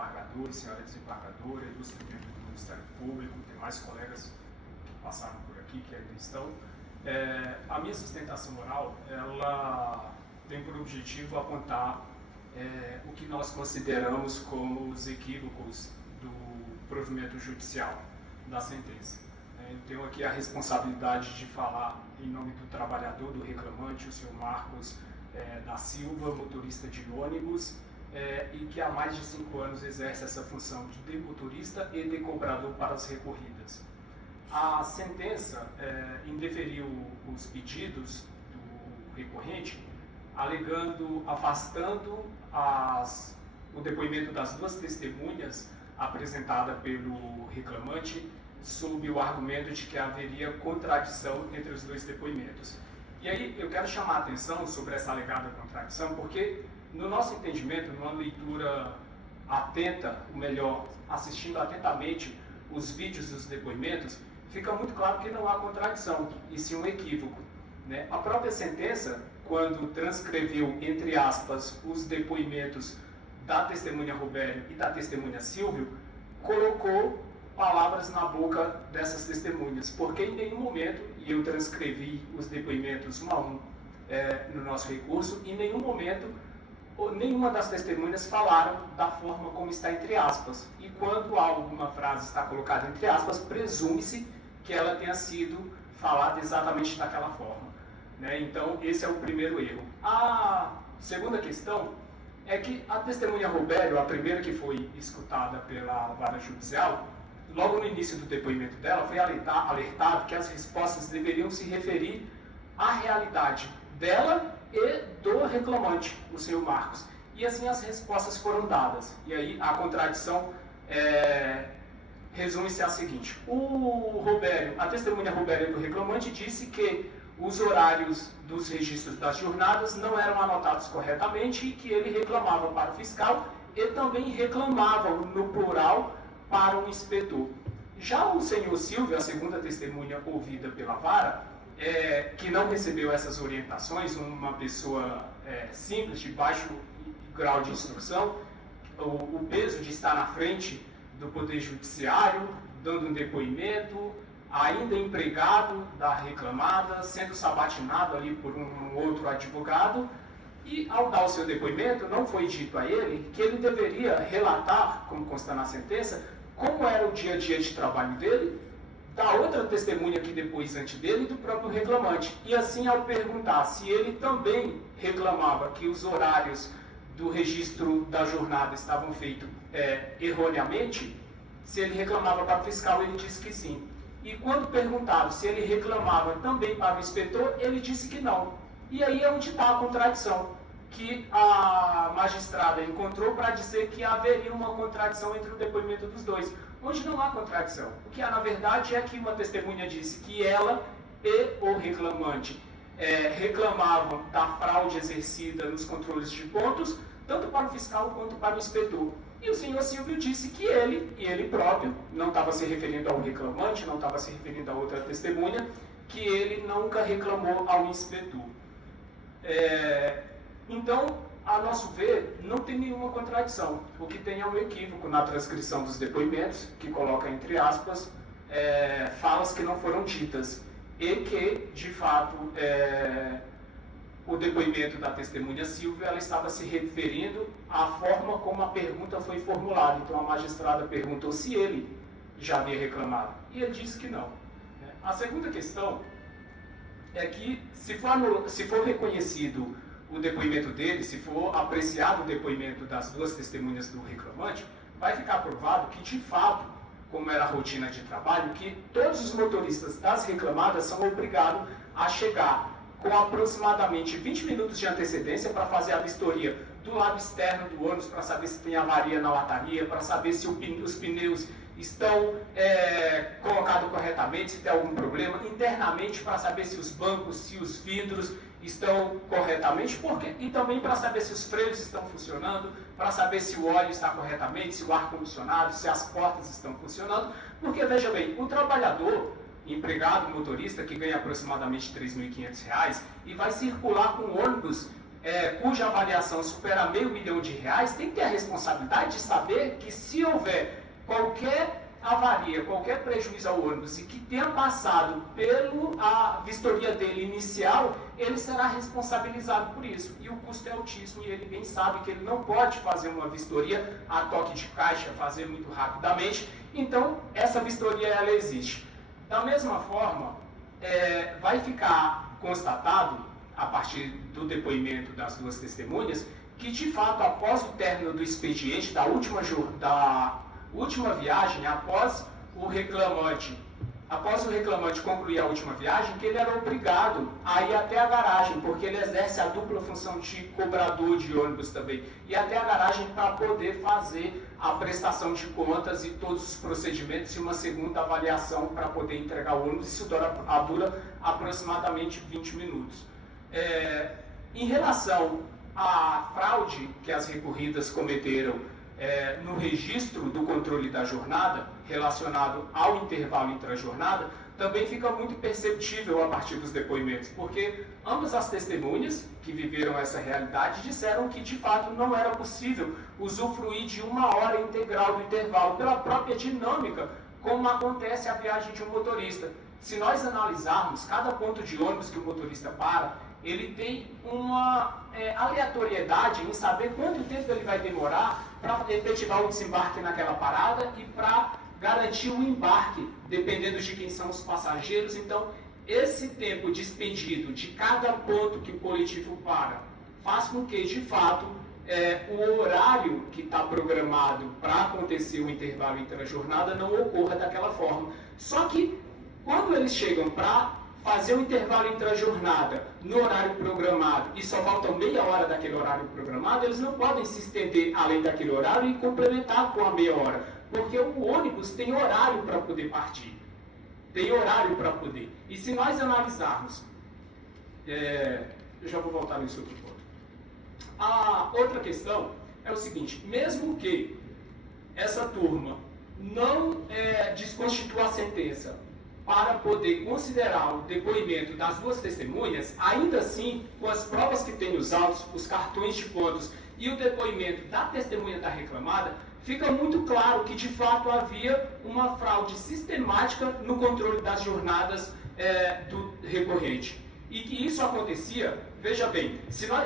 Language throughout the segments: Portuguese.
desembargador, senhora desembargadora, ilustre membro do Ministério Público, demais colegas que passaram por aqui, que ainda estão. A minha sustentação oral, ela tem por objetivo apontar o que nós consideramos como os equívocos do provimento judicial da sentença. Eu tenho aqui a responsabilidade de falar em nome do trabalhador, do reclamante, o senhor Marcos da Silva, motorista de ônibus, e que há mais de 5 anos exerce essa função de motorista e de cobrador para as recorridas. A sentença indeferiu os pedidos do recorrente, alegando, afastando o depoimento das 2 testemunhas apresentada pelo reclamante, sob o argumento de que haveria contradição entre os 2 depoimentos. E aí eu quero chamar a atenção sobre essa alegada contradição, porque no nosso entendimento, numa leitura atenta, ou melhor, assistindo atentamente os vídeos dos depoimentos, fica muito claro que não há contradição, e sim um equívoco, né? A própria sentença, quando transcreveu, entre aspas, os depoimentos da testemunha Robério e da testemunha Silvio, colocou palavras na boca dessas testemunhas, porque em nenhum momento, e eu transcrevi os depoimentos 1 a 1 no nosso recurso, em nenhum momento nenhuma das testemunhas falaram da forma como está entre aspas. E quando alguma frase está colocada entre aspas, presume-se que ela tenha sido falada exatamente daquela forma, né? Então, esse é o primeiro erro. A segunda questão é que a testemunha Robério, a primeira que foi escutada pela vara judicial, logo no início do depoimento dela, foi alertado que as respostas deveriam se referir à realidade dela e do reclamante, o senhor Marcos. E assim as respostas foram dadas. E aí a contradição resume-se a seguinte: a testemunha Robério do reclamante disse que os horários dos registros das jornadas não eram anotados corretamente e que ele reclamava para o fiscal e também reclamava, no plural, para o inspetor. Já o senhor Silvio, a segunda testemunha ouvida pela vara, que não recebeu essas orientações, uma pessoa simples, de baixo grau de instrução, o peso de estar na frente do Poder Judiciário, dando um depoimento, ainda empregado da reclamada, sendo sabatinado ali por um outro advogado, e ao dar o seu depoimento, não foi dito a ele que ele deveria relatar, como consta na sentença, como era o dia a dia de trabalho dele, da outra testemunha que depois antes dele e do próprio reclamante. E assim, ao perguntar se ele também reclamava que os horários do registro da jornada estavam feitos erroneamente, se ele reclamava para o fiscal, ele disse que sim. E quando perguntado se ele reclamava também para o inspetor, ele disse que não. E aí é onde está a contradição, que a magistrada encontrou para dizer que haveria uma contradição entre o depoimento dos dois, onde não há contradição. O que há, na verdade, é que uma testemunha disse que ela e o reclamante reclamavam da fraude exercida nos controles de pontos, tanto para o fiscal quanto para o inspetor. E o senhor Silvio disse que ele próprio, não estava se referindo ao reclamante, não estava se referindo a outra testemunha, que ele nunca reclamou ao inspetor. Então, a nosso ver, não tem nenhuma contradição. O que tem é um equívoco na transcrição dos depoimentos, que coloca entre aspas, falas que não foram ditas. E que, de fato, o depoimento da testemunha Silvia, ela estava se referindo à forma como a pergunta foi formulada. Então, a magistrada perguntou se ele já havia reclamado. E ele disse que não. A segunda questão é que, se for reconhecido o depoimento dele, se for apreciado o depoimento das 2 testemunhas do reclamante, vai ficar provado que, de fato, como era a rotina de trabalho, que todos os motoristas das reclamadas são obrigados a chegar com aproximadamente 20 minutos de antecedência para fazer a vistoria do lado externo do ônibus, para saber se tem avaria na lataria, para saber se os pneus estão colocados corretamente, se tem algum problema, internamente para saber se os bancos, se os vidros estão corretamente, e também para saber se os freios estão funcionando, para saber se o óleo está corretamente, se o ar-condicionado, se as portas estão funcionando, porque, veja bem, o trabalhador, empregado, motorista, que ganha aproximadamente R$ 3.500 e vai circular com ônibus cuja avaliação supera R$500 mil, tem que ter a responsabilidade de saber que se houver qualquer avaria, qualquer prejuízo ao ônibus e que tenha passado pela vistoria dele inicial, ele será responsabilizado por isso. E o custo é altíssimo e ele bem sabe que ele não pode fazer uma vistoria a toque de caixa, fazer muito rapidamente. Então, essa vistoria ela existe. Da mesma forma, vai ficar constatado, a partir do depoimento das duas testemunhas, que de fato, após o término do expediente, da última viagem, após o reclamante concluir a última viagem, que ele era obrigado a ir até a garagem, porque ele exerce a dupla função de cobrador de ônibus também, e até a garagem para poder fazer a prestação de contas e todos os procedimentos e uma segunda avaliação para poder entregar o ônibus. Isso dura aproximadamente 20 minutos. Em relação à fraude que as recorridas cometeram no registro do controle da jornada, relacionado ao intervalo intra-jornada, também fica muito perceptível a partir dos depoimentos, porque ambas as testemunhas que viveram essa realidade disseram que, de fato, não era possível usufruir de 1 hora integral do intervalo, pela própria dinâmica, como acontece a viagem de um motorista. Se nós analisarmos cada ponto de ônibus que o motorista para, ele tem uma aleatoriedade em saber quanto tempo ele vai demorar para efetivar o desembarque naquela parada e para garantir o embarque, dependendo de quem são os passageiros. Então, esse tempo despendido de cada ponto que o coletivo para faz com que, de fato, o horário que está programado para acontecer o intervalo intra-jornada não ocorra daquela forma. Só que, quando eles chegam para fazer o intervalo intra-jornada no horário programado e só faltam meia hora daquele horário programado, eles não podem se estender além daquele horário e complementar com a meia hora, porque o ônibus tem horário para poder partir. Tem horário para poder. E se nós analisarmos, eu já vou voltar nesse outro ponto. A outra questão é o seguinte: mesmo que essa turma não desconstitua a sentença para poder considerar o depoimento das duas testemunhas, ainda assim, com as provas que tem os autos, os cartões de pontos e o depoimento da testemunha da reclamada, fica muito claro que, de fato, havia uma fraude sistemática no controle das jornadas do recorrente. E que isso acontecia, veja bem,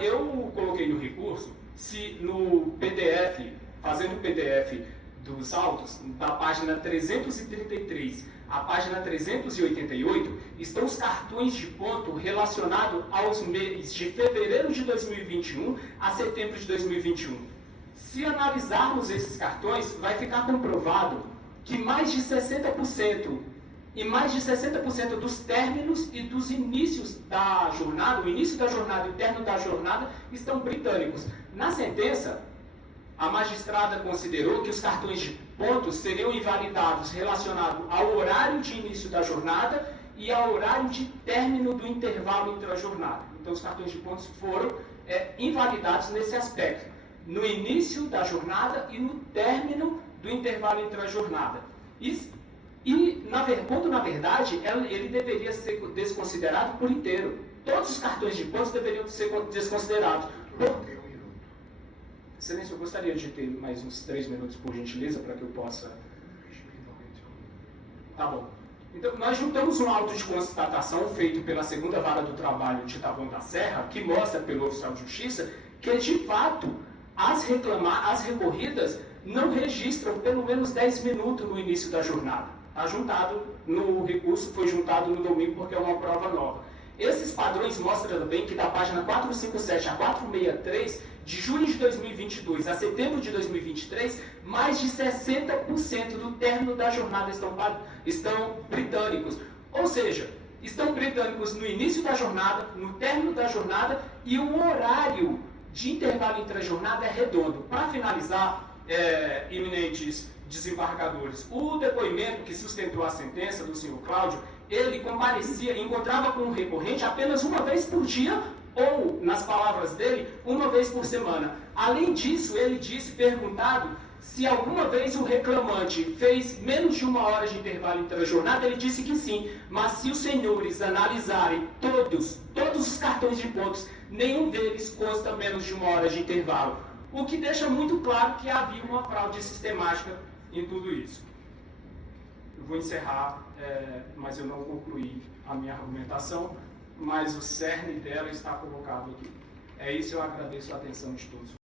eu coloquei no recurso, se no PDF, fazendo o PDF dos autos, da página 333 à página 388, estão os cartões de ponto relacionados aos meses de fevereiro de 2021 a setembro de 2021. Se analisarmos esses cartões, vai ficar comprovado que mais de 60% e mais de 60% dos términos e dos inícios da jornada, o início da jornada e o término da jornada, estão britânicos. Na sentença, a magistrada considerou que os cartões de pontos seriam invalidados relacionados ao horário de início da jornada e ao horário de término do intervalo intra-jornada. Então, os cartões de pontos foram invalidados nesse aspecto, no início da jornada e no término do intervalo intra-jornada. Quando, na verdade, ele deveria ser desconsiderado por inteiro. Todos os cartões de pontos deveriam ser desconsiderados. Excelência, eu gostaria de ter mais uns 3 minutos, por gentileza, para que eu possa... Tá bom. Então, nós juntamos um auto de constatação feito pela segunda vara do trabalho de Taboão da Serra, que mostra pelo oficial de justiça que, de fato, as recorridas não registram pelo menos 10 minutos no início da jornada. Está juntado no recurso, foi juntado no domingo porque é uma prova nova. Esses padrões mostram também que da página 457 a 463, de junho de 2022 a setembro de 2023, mais de 60% do término da jornada estão britânicos. Ou seja, estão britânicos no início da jornada, no término da jornada, e o horário de intervalo intra-jornada é redondo. Para finalizar, eminentes desembargadores, o depoimento que sustentou a sentença do senhor Cláudio, ele encontrava com o recorrente apenas uma vez por dia, ou, nas palavras dele, uma vez por semana. Além disso, ele disse, perguntado, se alguma vez o reclamante fez menos de 1 hora de intervalo intra-jornada, ele disse que sim. Mas se os senhores analisarem todos os cartões de pontos nenhum deles consta menos de 1 hora de intervalo, o que deixa muito claro que havia uma fraude sistemática em tudo isso. Eu vou encerrar, mas eu não concluí a minha argumentação, mas o cerne dela está colocado aqui. É isso, eu agradeço a atenção de todos.